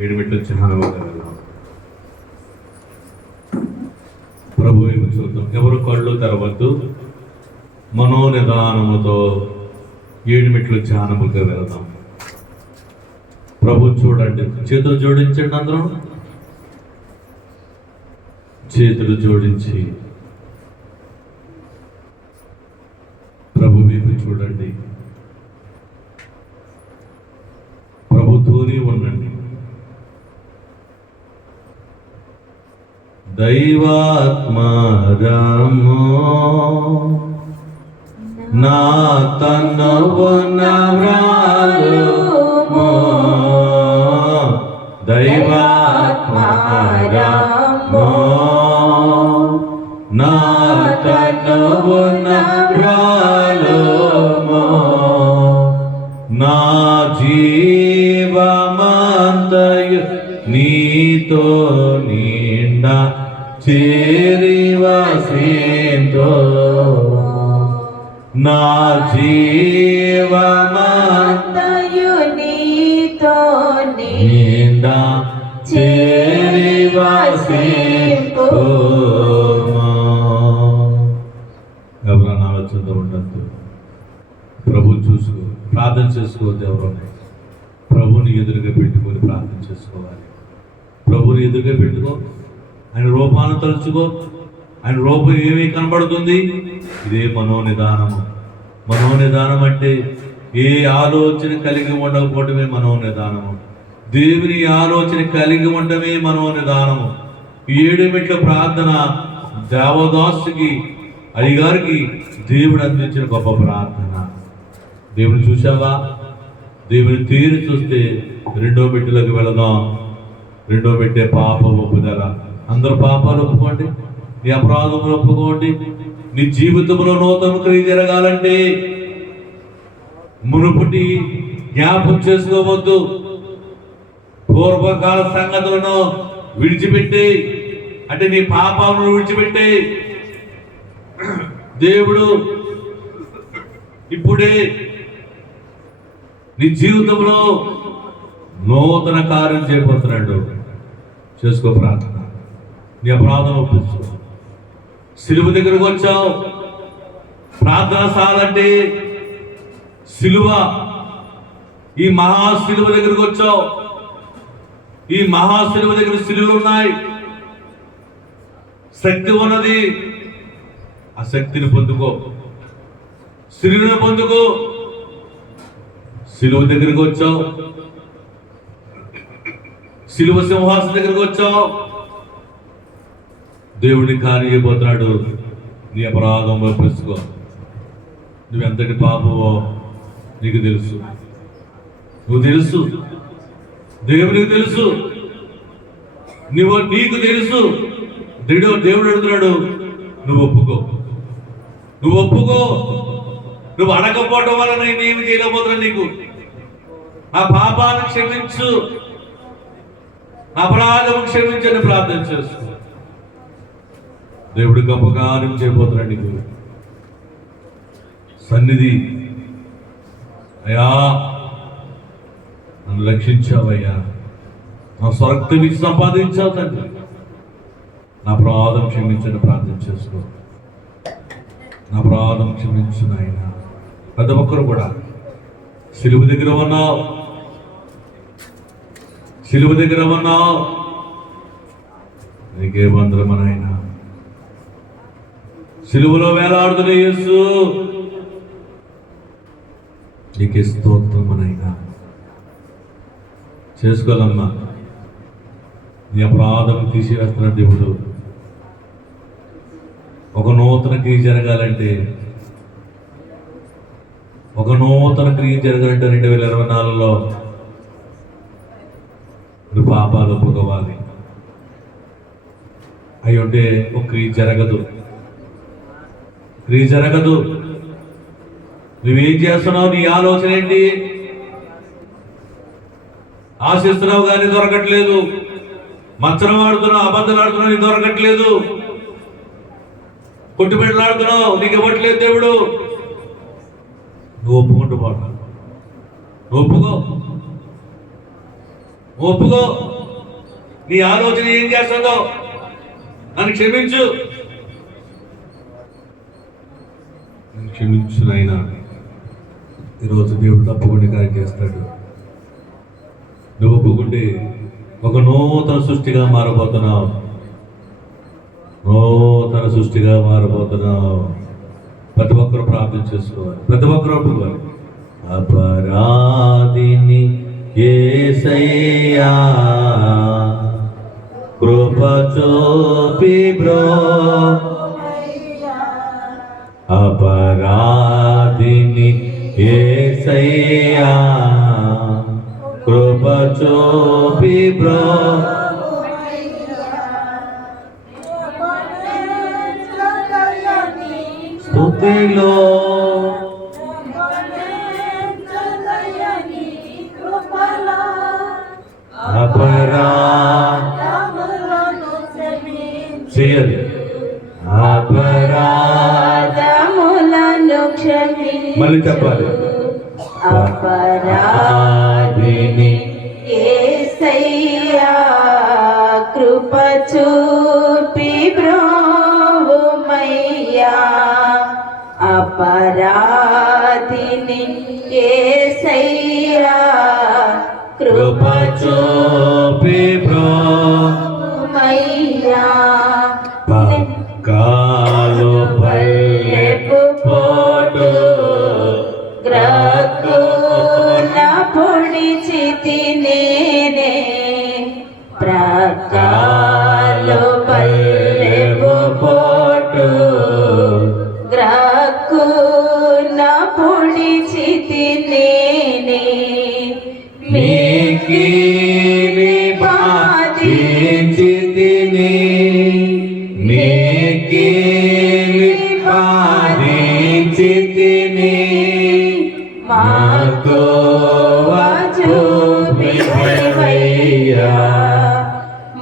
ఏడుమెట్ల చిహ్నాలుగా వెళ్దాం. ప్రభు వైపు చూద్దాం. ఎవరు కళ్ళు తెరవద్దు. మనోనిదానముతో ఏడుమెట్లు ధ్యానముగా వెళ్దాం. ప్రభు చూడండి. చేతులు జోడించండి. అందరం చేతులు జోడించి ప్రభు వైపు చూడండి. ప్రభుతోనే ఉండండి. దైవాత్మరామో నా తనువు నవ్రాలుమో, దైవాత్మరామో నా తనువు నవ్రాలుమో, నా జీవమంతయు నీతో నిండా చేరివసిందో, నా జీవమంతయు నీతో నిండా చేరివసిందో. ఎవరైనా ఆలోచనతో ఉండద్దు. ప్రభు చూసుకో, ప్రార్థన చేసుకోవద్దు. ఎవరైనా ప్రభుని ఎదురుగా పెట్టుకొని ప్రార్థన చేసుకోవాలి. ప్రభుని ఎదురుగా పెట్టుకో. ఆయన రూపాన్ని తలుచుకో. ఆయన రూపం ఏమీ కనబడుతుంది. ఇదే మనోనిదానము. మనోనిదానం అంటే ఏ ఆలోచన కలిగి ఉండకపోవడమే మనోనిదానము. దేవుని ఆలోచన కలిగి ఉండమే మనోనిదానము. ఏడుమెట్ల ప్రార్థన దేవదాసుకి, అయ్యగారికి దేవుడు అందించిన గొప్ప ప్రార్థన. దేవుని చూసావా? దేవుని తీరు చూస్తే రెండో మెట్టులకు వెళదాం. రెండో మెట్టే పాప ఒప్పుదల. అందరూ పాపాలు ఒప్పుకోండి. నీ అపరాధములు ఒప్పుకోండి. నీ జీవితంలో నూతన క్రియ జరగాలంటే మునుపటి జ్ఞాపకం చేసుకోవద్దు. పూర్వకాల సంగతులను విడిచిపెట్టి, అంటే నీ పాపాలను విడిచిపెట్టి దేవుడు ఇప్పుడే నీ జీవితంలో నూతన కార్యం చేయబోతున్నాడు. చేసుకో ప్రార్థన. నీ అపరాధం ఒప్పించు. సిలువ దగ్గరకు వచ్చావు. ప్రార్థన సాలంటే సిలువ. ఈ మహాశిలువ దగ్గరకు వచ్చావు. ఈ మహాశిలువ దగ్గర సిలువలు ఉన్నాయి. శక్తి ఉన్నది. ఆ శక్తిని పొందుకో. సిలువను పొందుకో. సిలువ దగ్గరకు వచ్చావు. సిలువ సింహాసనం దగ్గరకు వచ్చావు. దేవుడిని కానియబోతున్నాడు. నీ అపరాధం ఒప్పుకో. నువ్వెంతటి పాపమో నీకు తెలుసు. నువ్వు తెలుసు. దేవునికి తెలుసు. నీకు తెలుసు. దేవుడు అడుగుతున్నాడు, నువ్వు ఒప్పుకో. నువ్వు ఒప్పుకో. నువ్వు అడగకపోవడం వల్ల నేను ఏమి చేయలేకపోతున్నా. నీకు ఆ పాపాన్ని క్షమించు, అపరాధము క్షమించని ప్రార్థన చేస్తూ దేవుడు గొప్ప కార్యం చేయబోతున్నాడు. నీకు సన్నిధి. అయ్యా నన్ను రక్షించావయ్యా, నా స్వర్గం ఇచ్చి సంపాదించావు తండ్రి, నా అపరాధం క్షమించని ప్రార్థన చేసుకో. నా అపరాధం క్షమించు నాయన. ప్రతి ఒక్కరు కూడా సిలువ దగ్గర ఉన్నావు. సిలువ దగ్గర ఉన్నావు. నీకే వందరము నాయన. సిలువలో వేలాడుతున్న యేసు నీకే స్తోత్రము నాయన. చేసుకోవాలమ్మా. నీ అపరాధం తీసివేస్తున్న దేవుడు. ఒక నూతన క్రియ జరగాలంటే, ఒక నూతన క్రియ జరగాలంటే 2024లో నువ్వు పాపాలు ఒప్పుకోవాలి. అయి ఉంటే ఒక క్రియ జరగదు. క్రియ జరగదు. నువ్వేం చేస్తున్నావు? నీ ఆలోచన ఏంటి? ఆశిస్తున్నావు కానీ దొరకట్లేదు. మచ్చరం ఆడుతున్నావు, అబద్ధాలు ఆడుతున్నావు, నీకు దొరకట్లేదు. కొట్టుబెట్టలాడుతున్నావు, నీకు ఇవ్వట్లేదు దేవుడు. నువ్వు ఒప్పుకుంటూ పోతా. నువ్వు ఒప్పుకో. ఒప్పుకో. నీ ఆలోచన ఏం చేస్తుందో నన్ను క్షమించు. నన్ను క్షమించు నాయనా. ఈరోజు దేవుడు తప్పకుండా కార్యం చేస్తాడు. నువ్వు ఒప్పుకుంటే ఒక నూతన సృష్టిగా మారబోతున్నావు. నూతన సృష్టిగా మారబోతున్నావు. ప్రతి ఒక్కరు ప్రార్థన చేసుకోవాలి. ప్రతి ఒక్కరు ఒప్పుకోవాలి. అపరాధిని యేసయ్యా కృప చూపి బ్రోవయ్యా. అపరాధిని యేసయ్యా కృప చూపి బ్రోవయ్యా. స్తుతిలో చేయాలి. అపరాధములను క్షమించు. మళ్ళీ చెప్పాలి. అపరాధిని యేసయ్యా కృప చూపి బ్రోవయ్యా. అపరాధిని యేసయ్యా కృప చూపి బ్రోవయ్యా. కాలు పల్లెపు పోటు గ్రక్కున పొడిచితి నేనే. ప్రకాలు పల్లెపు పోటు గ్రక్కున పొడిచితి నేనే. మీకీని బాధించితిని, మీకీని బాధించితిని. మాకు చూపితివయ్యా,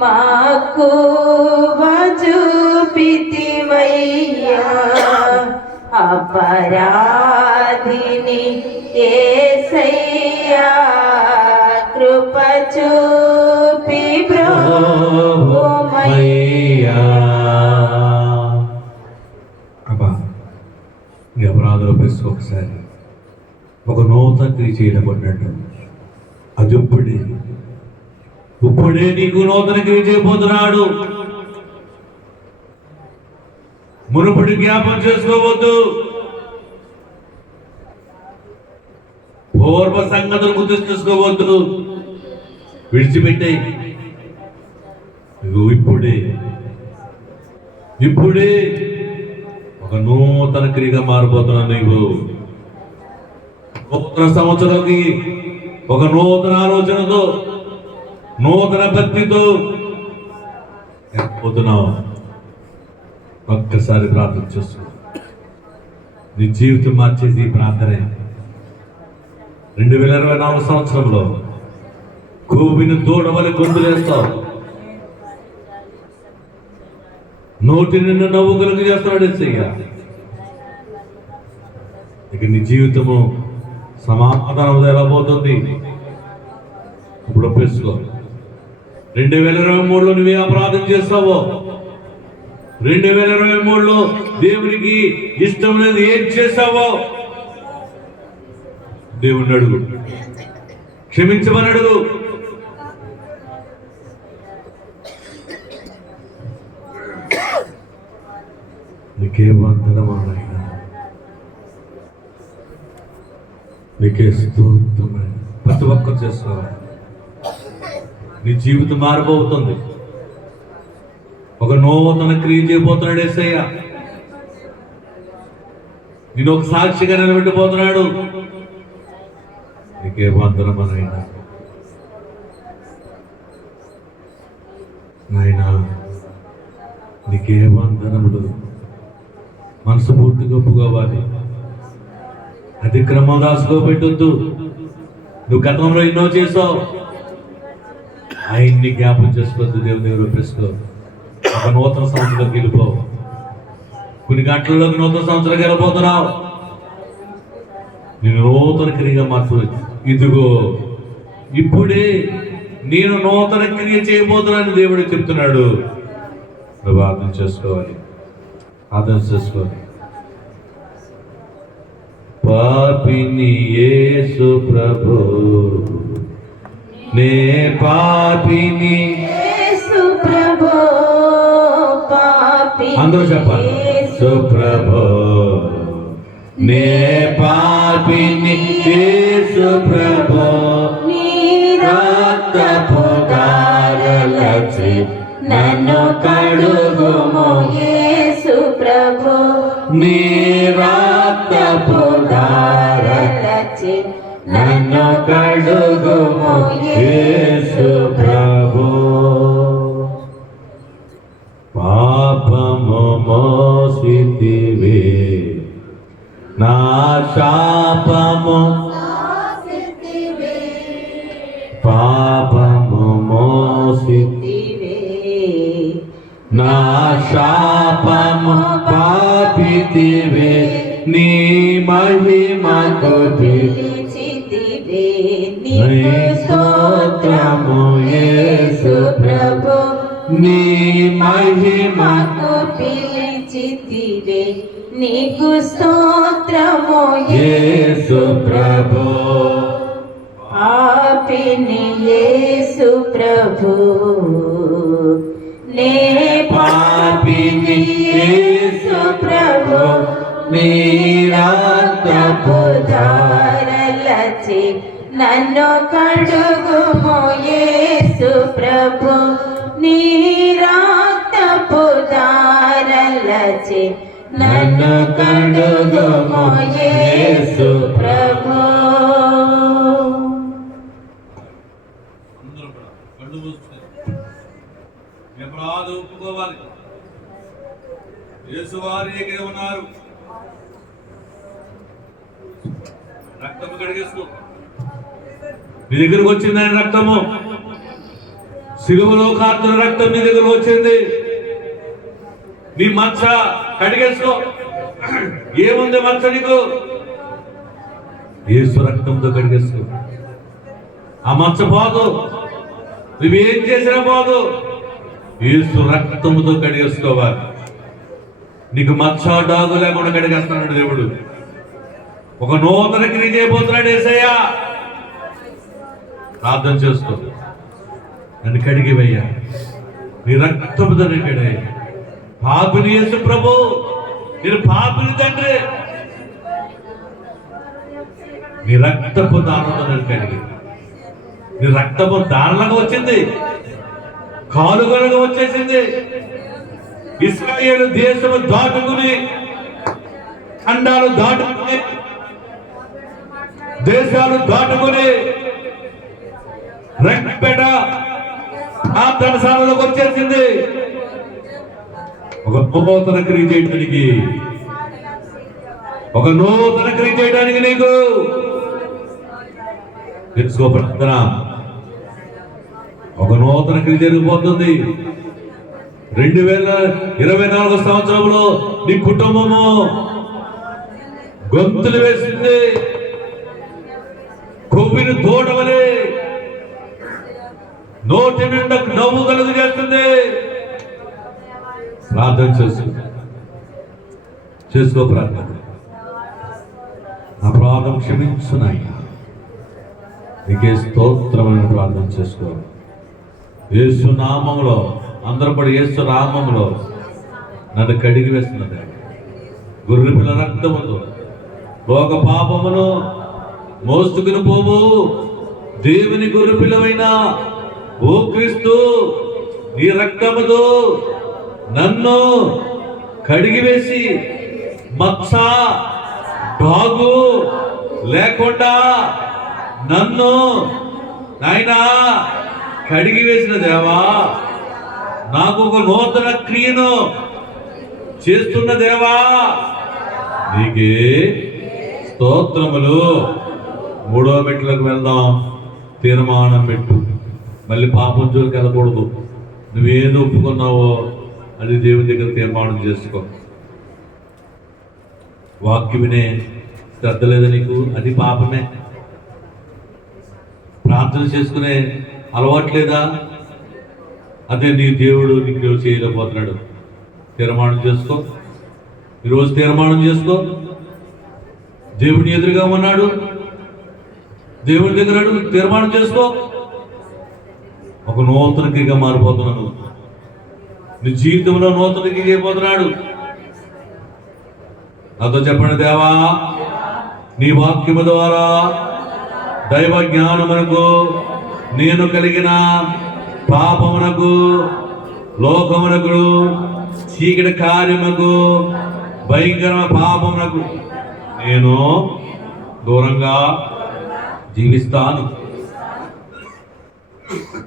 మాకు చూపితివయ్యా. అపరాధిని యేసయ్యా కృప చూపి బ్రోవయ్యా. అబ్బా, ఈ అపరాధుల ప్రశ్న ఒకసారి ఒక నూతన క్రియ చేయబడినట్టు అది ఇప్పుడే నీకు నూతన క్రియ చేయబోతున్నాడు. మునుపటి జ్ఞాపం చేసుకోవద్దు. పూర్వ సంగతులు గుర్తు చేసుకోవద్దు. విడిచిపెట్టే. ఇప్పుడే ఒక నూతన క్రియగా మారిపోతున్నావు. నీవు నూతన సంవత్సరానికి ఒక నూతన ఆలోచనతో, నూతన భక్తితో పోతున్నావు. ఒక్కసారి ప్రార్థన చేస్తూ నీ జీవితం మార్చేది ఈ ప్రార్థనే. 2024 సంవత్సరంలో కోవిని తోడవలి గొంతులేస్తావు. నోటి నిన్ను నవ్వు కలుగు చేస్తున్నాడు యేసయ్య. ఇక నీ జీవితము సమాధానం ఎలా పోతుంది? ఇప్పుడు ఒప్పేసుకో. 2023లో నువ్వే అపరాధం చేస్తావో, 2023లో దేవునికి ఇష్టం లేదు ఏం చేస్తావో దేవుణ్ణి అడుగు. క్షమించమని అడుగు. నీకే వందనమైన, నీకే స్తోత్రమైన. ప్రతి ఒక్కరు చేసుకోవాలి. నీ జీవితం మారిపోతుంది. ఒక నూతన క్రియ చేయబోతున్నాడు యేసయ్య. నేను ఒక సాక్షిగా నిలబెట్టబోతున్నాడు. నీకే వందనమనైనా నాయనా, నీకే వందనములు. మనసు పూర్తిగా ఒప్పుకోవాలి. అతిక్రమం రాసుకోబెట్టొద్దు. నువ్వు గతంలో ఎన్నో చేసావు, ఆయన్ని జ్ఞాపం చేసుకోవద్దు. దేవుని దగ్గర ఒప్పేసుకో. ఒక నూతన సంవత్సరంలోకి వెళ్ళిపో. కొన్ని గంటల్లోకి నూతన సంవత్సరం వెళ్ళిపోతున్నావు. నేను నూతన క్రియగా మార్చవచ్చు. ఇదిగో ఇప్పుడే నేను నూతన క్రియ చేయబోతున్నానని దేవుడు చెప్తున్నాడు. నువ్వు అర్థం చేసుకోవాలి, అర్థం చేసుకోవాలి. పాపిని యేసు ప్రభు, నే పాపిని యేసు ప్రభు, పాపిని అందరూ చెప్పాలి. యేసు ప్రభు, నే పాపిని యేసు ప్రభు, నీ రక్తపు ధారలచే నన్ను కడుగుము యేసు ప్రభు, నీ రక్తపు ధారలచే నన్ను కడుగుము యేసు ప్రభు. పాపము మోసితివే, నా శాపము పాపము మోసితివే, నా శాపము పాపితివే, నీ మహిమకు పిలిచితివే, నీకు స్తోత్రము యేసు ప్రభు, నీ మహిమకు మాకు పిలిచితివే, నీకు స్తోత్రము యేసు ప్రభు. పాపిని యేసు ప్రభు, నే పాపిని యేసు ప్రభు, నీ రక్తపు ధారలచే నన్ను కడుగుము యేసు ప్రభు, నీ రక్తపు ధారలచే నన్ను కడుగుము యేసు ప్రభు. అందరూ కూడా కళ్ళు మూసుకొని మీ అపరాధం ఒప్పుకోవాలి. యేసు వారి దగ్గర ఉన్నారు. రక్తము కడిగేసుకో. మీ దగ్గరకు వచ్చింది ఆయన రక్తము, సిలువలో కార్తున్న రక్తం మీ దగ్గరకు వచ్చింది. నీ మచ్చ కడిగేసుకో. ఏముంది మచ్చ నీకు? యేసు రక్తంతో కడిగేసుకో. ఆ మచ్చ పోదు, నువ్వేం చేసినా పోదు. యేసు రక్తముతో కడిగేసుకోవాలి. నీకు మచ్చ డాగు లేకుండా కడిగేస్తున్నాడు దేవుడు. ఒక నూతన క్రియ చేయబోతున్నాడు యేసయ్య. ప్రార్థన చేసుకో. నన్ను కడిగివయ్యా, నీ రక్తముతో కడిగాయి. పాపిని యేసు ప్రభు, నేను పాపిని తండ్రి, నీ రక్తపు దానంతో నన్ను కడిగి. నీ రక్తపు దారులంగా వచ్చింది, కాలుగలుగా వచ్చేసింది. ఇశ్రాయేలు దేశము దాటుకుని, ఖండాలు దాటుకుని, దేశాలు దాటుకుని రెక్కపేట ప్రార్థనశాలలోకి వచ్చేసింది. ఒక నూతన క్రియ చేయడానికి, ఒక నూతన క్రియ చేయడానికి నీకు తెలుసుకో. ప్రార్థన ఒక నూతన క్రియ జరిగిపోతుంది. 2024 సంవత్సరంలో నీ కుటుంబము గొంతులు వేసింది. కొవ్విని తోడవలే నోటి నిండా నవ్వు కలుగు చేస్తుంది. ప్రార్థన చేసుకో ప్రార్థన. నా ప్రార్థన క్షమించున్నాయ్యా, నీకే స్తోత్రమైన ప్రార్థన చేసుకో. యేసు నామములో, అందరూ కూడా యేసు నామములో నన్ను కడిగి వేస్తున్నది. గొర్రె పిల్ల రక్తముతో లోక పాపమును మోసుకుని పోవు దేవుని గొర్రె పిల్లవైన ఓ క్రీస్తు, నీ రక్తముతో నన్ను కడిగివేసి మచ్చ డాగు లేకుండా నన్ను నాయనా కడిగివేసిన దేవా, నాకు ఒక నూతన క్రియను చేస్తున్న దేవా, నీకే స్తోత్రములు. 3వ మెట్లకు వెళ్దాం. తీర్మానం పెట్టు. మళ్ళీ పాపం జోలికి వెళ్ళకూడదు. నువ్వేదో ఒప్పుకున్నావో అది దేవుని దగ్గర తీర్మానం చేసుకో. వాక్యం వినే శ్రద్ధ లేదా నీకు? అది పాపమే. ప్రార్థన చేసుకునే అలవాట్లేదా? అదే నీ దేవుడు నీకు చేయలేకపోతున్నాడు. తీర్మానం చేసుకో, ఈరోజు తీర్మానం చేసుకో. దేవుడిని ఎదురుగా ఉన్నాడు, దేవుడి దగ్గర తీర్మానం చేసుకో. ఒక నూతనకిగా మారిపోతున్నాను, నీ జీవితంలో నూతనకి అయిపోతున్నాడు. నాతో చెప్పండి, దేవా నీ వాక్యము ద్వారా దైవ జ్ఞానమునకు నేను కలిగిన పాపమునకు లోకమునకు చీకటి కార్యముకు భయంకర పాపమునకు నేను దూరంగా జీవిస్తాను.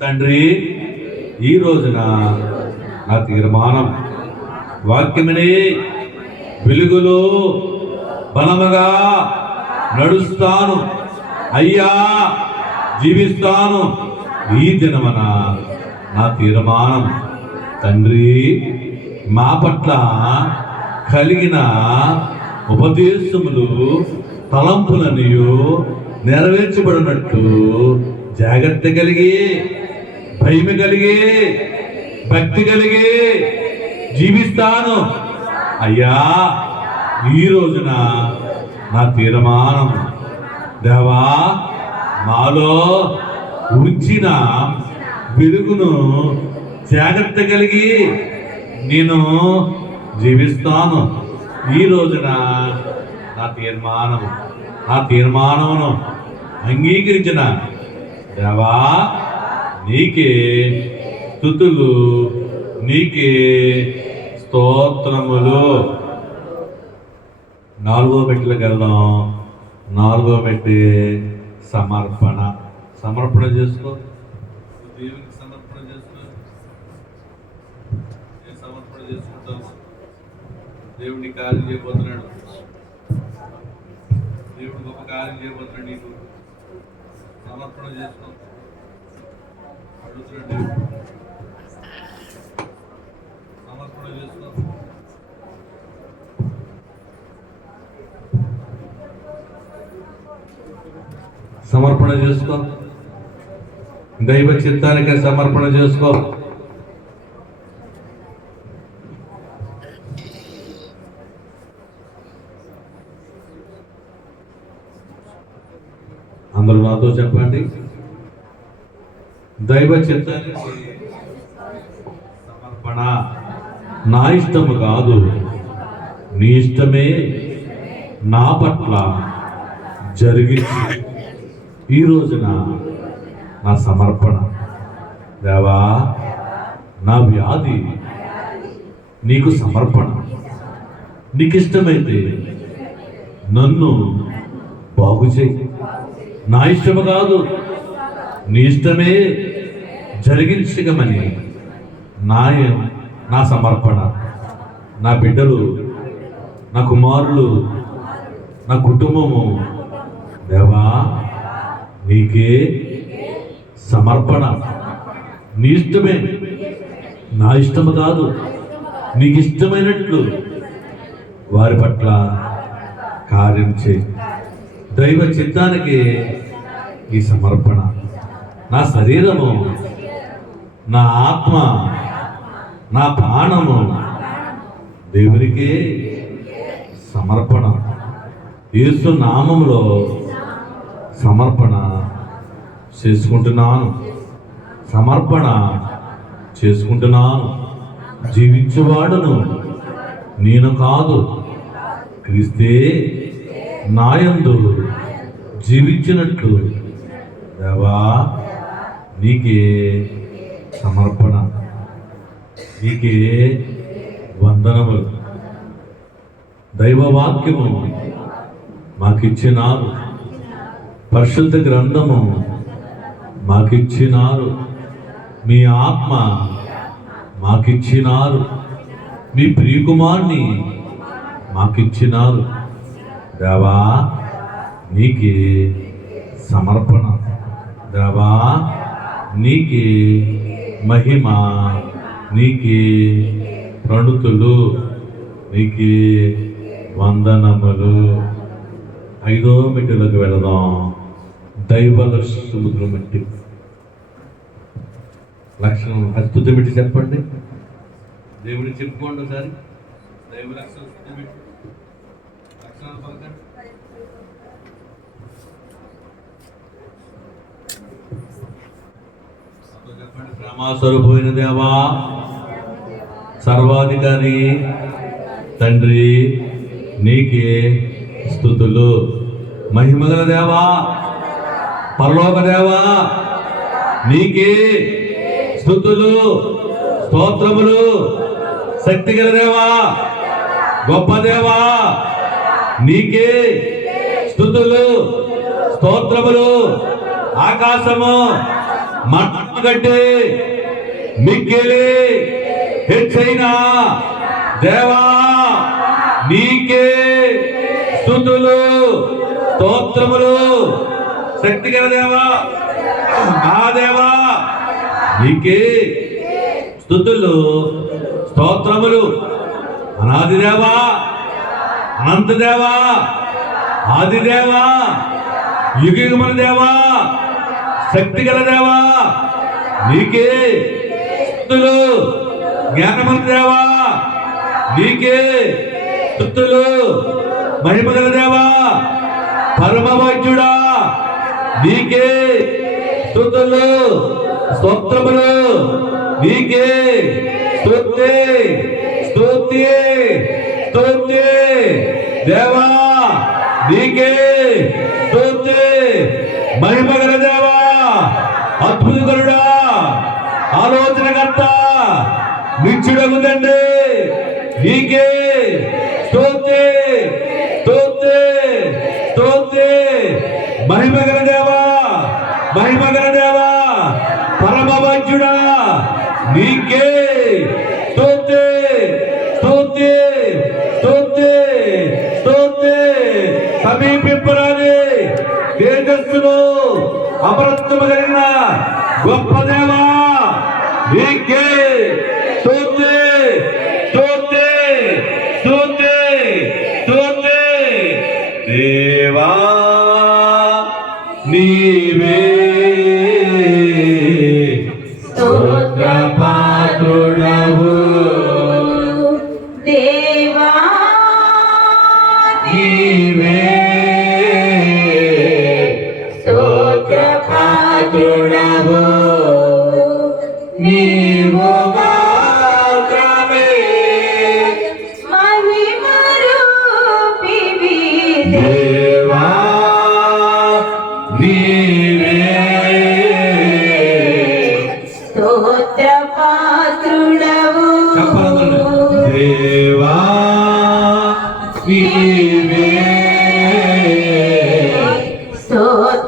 తండ్రి, ఈ రోజున నా తీర్మానం వాక్యమని వెలుగులో బలముగా నడుస్తాను అయ్యా, జీవిస్తాను. ఈ దినమన నా తీర్మానం తండ్రి మా పట్ల కలిగిన ఉపదేశములు తలంపులనియు నెరవేర్చబడినట్లు జాగ్రత్త కలిగి, భయం కలిగి, భక్తి కలిగి జీవిస్తాను అయ్యా. ఈ రోజున నా తీర్మానం దేవా మాలో ఉంచిన వెలుగును జాగ్రత్త కలిగి నేను జీవిస్తాను. ఈ రోజున నా తీర్మానమును అంగీకరించిన దేవా నీకే స్తుతులు, నీకే స్తోత్రములు. 4వ మెట్టులకు వెళ్దాం. 4వ మెట్టు సమర్పణ చేసుకో. దేవునికి సమర్పణ చేసుకో. సమర్పణ చేసుకుంటాం. దేవుడిని కార్యం చేయబోతున్నాడు. దేవుడు గొప్ప కార్యం చేయబోతున్నాడు. నీకు సమర్పణ చేసుకో. అడుగుతున్నాడు, సమర్పణ చేసుకో. సమర్పణ చేసుకో. దైవ చిత్తానికి సమర్పణ చేసుకో. అందరూ నాతో చెప్పండి, దైవ చిత్తానికి సమర్పణ. నా ఇష్టము కాదు, నీ ఇష్టమే నా పట్ల జరిగించి ఈ రోజున నా సమర్పణ. దేవా నా వ్యాధి నీకు సమర్పణ. నీకు ఇష్టమైతే నన్ను బాగు చేయి. నా ఇష్టము కాదు, నీ ఇష్టమే జరిగించగమని నా సమర్పణ. నా బిడ్డలు, నా కుమారులు, నా కుటుంబము దేవా నీకే సమర్పణ. నీ ఇష్టమే, నా ఇష్టము కాదు. నీకు ఇష్టమైనట్లు వారి పట్ల కార్యం చేయి. దైవ చిత్తానికి ఈ సమర్పణ. నా శరీరము, నా ఆత్మ, నా ప్రాణము దేవునికే సమర్పణ. యేసు నామములో సమర్పణ చేసుకుంటున్నాను. సమర్పణ చేసుకుంటున్నాను. జీవించేవాడును నేను కాదు, క్రీస్తే నాయందు జీవించినట్లు దేవా నీకే సమర్పణ. నీకే వందనములు. దైవవాక్యము మాకిచ్చినారు, పరిశుద్ధ గ్రంథము మాకిచ్చినారు, మీ ఆత్మ మాకిచ్చినారు, మీ ప్రియకుమార్ని మాకిచ్చినారు. దేవా నీకే సమర్పణ. దేవా నీకే మహిమ, నీకే ప్రణుతులు, నీకే వందనములు. 5వ మెట్టులకు వెళదాం. దైవ సముద్రం మెట్టి లక్షణం అద్భుతం పెట్టి చెప్పండి. దేవుడిని చెప్పుకోండి ఒకసారి. దైవ లక్షణం లక్షణాలు పలకండి. చెప్పండి. ప్రేమాస్వరూపమైన దేవా, సర్వాధికారి తండ్రి, నీకే స్తుతులు. మహిమగల దేవా, పరలోక దేవా, నీకే స్తుతులు, స్తోత్రములు. శక్తిగల దేవా, గొప్ప దేవా, నీకే స్తుతులు, స్తోత్రములు. ఆకాశము మంటలు కట్టి మిక్కిలి హెచ్చైన దేవా, నీకే స్తుతులు, స్తోత్రములు. శక్తిగల దేవా, నా దేవా, నీకే స్తుతులు, స్తోత్రములు. అనాది దేవా, అనంత దేవా, ఆది దేవా, యుగయుగముల దేవా, శక్తిగల దేవా, నీకే స్తుతులు. జ్ఞానముల దేవా, నీకే స్తుతులు. మహిమగల దేవా, పరమ వైద్యుడా, నీకే స్తుతులు, స్తోత్రములు. నీకే స్తుతి, స్తుతి, స్తుతి. దేవా, నీకే స్తుతి. మహిమగల దేవా, అద్భుతకరుడా, ఆలోచనకర్త, నిత్యుడగు తండ్రి, నీకే స్తుతి, స్తుతి, స్తుతి. మహిమగల దేవా, మహిమగల దేవా, పరమ వైద్యుడా, నీకే స్తుతి, స్తుతి, స్తుతి, స్తుతి. సమీపింపరాని తేజస్సులో అమరత్వము కలిగిన గొప్ప దేవా, నీకే స్తుతి, స్తుతి, స్తుతి, స్తుతి. దేవా, నీవే స్తోత్రపాత్రుడవు. దేవా, నీవే స్తోత్రపాత్రుడవు. నీవు మాత్రమే మహిమరూపివి. దేవా, నీవే స్తోత్రపాత్రుడవు. దేవా, నీవే స్తోత్రపాత్రుడవు.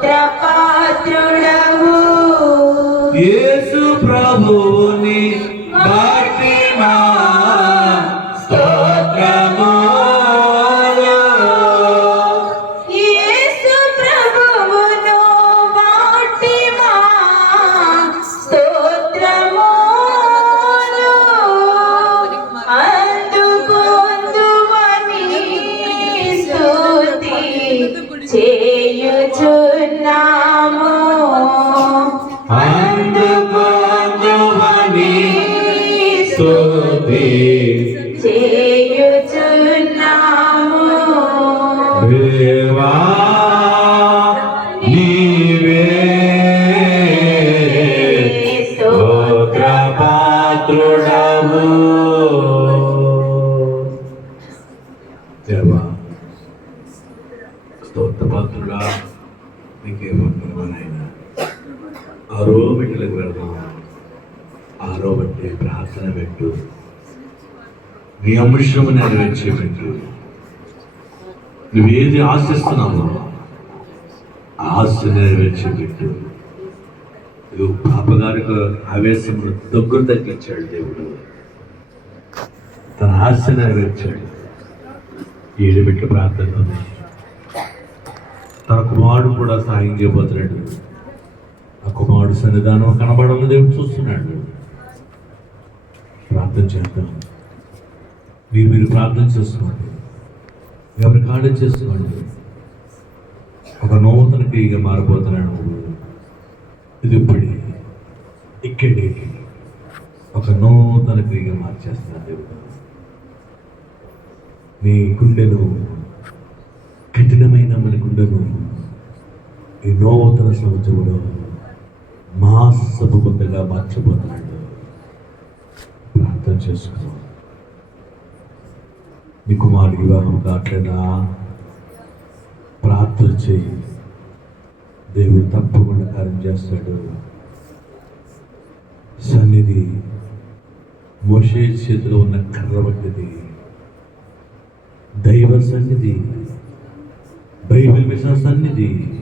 యేసు ప్రభువుని బట్టి మా స్తోత్రములు. యేసు ప్రభువును బట్టి మా స్తోత్రములు. అందుకొందుమని స్తుతి చేయుచున్నాము. అందుకొందుమని స్తుతి చేయుచున్నాము. దేవా, నీవే స్తోత్రపాత్రుడవు. దేవా, స్తోత్రపాత్రుడా, నీకే వందనములైనా. ఆరో బిడ్డలకు వెళ్దాం. ఆరో బట్టి ప్రార్థన పెట్టు, నీ అంశము నెరవేర్చే పెట్టు. నువ్వేది ఆశిస్తున్నావు ఆ ఆశ నెరవేర్చే పెట్టు. ఇది పాపగారికి ఆవేశములు దగ్గర తగ్గించాడు దేవుడు. తన ఆశ నెరవేర్చాడు. ఏడు బిడ్డ ప్రార్థన, తన కుమారుడు కూడా సాయం చేయబోతున్నాడు. ఆ కుమారుడు సన్నిధానం కనబడాలని దేవుడు చూస్తున్నాడు. ప్రార్థన చేద్దాం. మీరు ప్రార్థన చేసుకోండి, ఎవరి కాడ చేసుకోండి. ఒక నూతన క్రియగా మారిపోతున్నాడు. ఇది ఇక్కడి ఒక నూతన క్రియగా మార్చేస్తాడు దేవుడు. నీ గుండెను, కఠినమైన మన గుండెను ఈ నూతన సంవత్సరంలో మాసపు బుద్ధగా మార్చబోతున్నాడు. ప్రార్థన చేసుకో. నీ కుమారుడి వివాహం కావట్లేదా? ప్రార్థన చేయి. దేవుడు తప్పకుండా కార్యం చేస్తాడు. సన్నిధి మోషే చేతిలో ఉన్న కర్ర వంటిది. దైవ సన్నిధి, బైబిల్ విషయ సన్నిధి